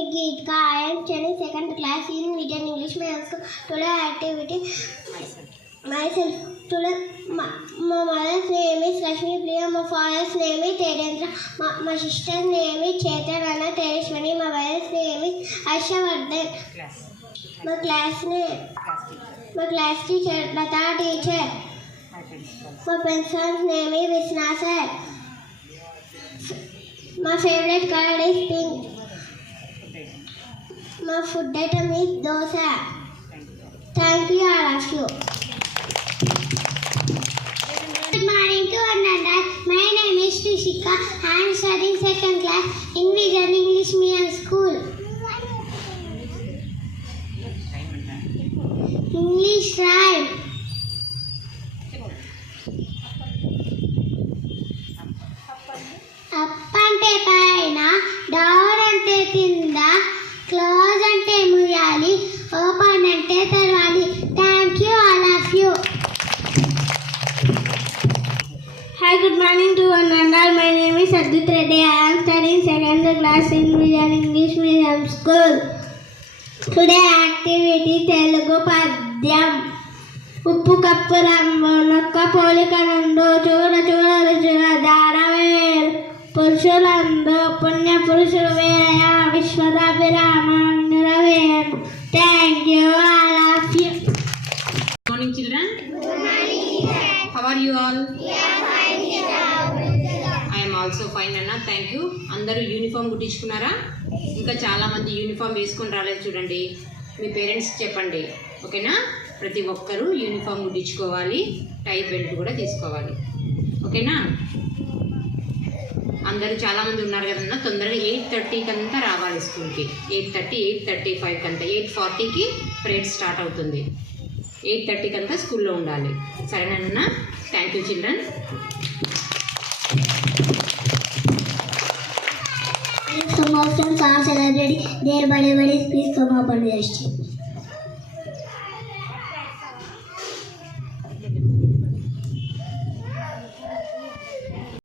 is Geetika. I am studying second class in Vidyaan English Medium School. Today activity myself. Today my mother's name is Lakshmi Priya. My father's name is Tedendra. My sister's name is Chetanana Tereshwani. My brother's name is Ashavardhan. My class teacher Lata teacher. My principal's name is Vishna sir. My favorite color is pink. My food item is dosa. Thank you, all of you. Good morning to one another. My name is Trishika. I am studying second class in Vidyaan English Medium School. English rhyme. Up ante paina, down ante kinda, close ante muyali, open ante tarvali. Thank you, all of you. Hi, good morning to one and all. My name is Adit Reddy. I am studying second class in Vidyaan English Medium School. Today activity Telugu Padyam. ఉప్పు cup రంగు నొక్క పోలిక నందు చూడ చూడ రుచుల దారవేరు పురుషులందు పుణ్య పురుషులు వేరయ విశ్వదాభిరామేము. Thank you all of you. Good morning children. How are you all? I am also fine Anna. Thank you. అందరూ యూనిఫామ్ కుట్టించుకున్నారా? ఇంకా చాలా మంది యూనిఫామ్ వేసుకొని రాలేదు చూడండి. మీ పేరెంట్స్ చెప్పండి, ఓకేనా? ప్రతి ఒక్కరూ యూనిఫామ్ కుట్టించుకోవాలి, టై బెల్ట్ కూడా తీసుకోవాలి, ఓకేనా? అందరూ చాలామంది ఉన్నారు కదన్నా. తొందరగా 8:30కి అంతా రావాలి స్కూల్కి. 8:30, 8:35 అంతా, 8:40కి ప్రేయర్ స్టార్ట్ అవుతుంది. 8:30కి అంతా స్కూల్లో ఉండాలి, సరేనా? Thank you children. Some of them are celebrating their birthdays. Please come up and just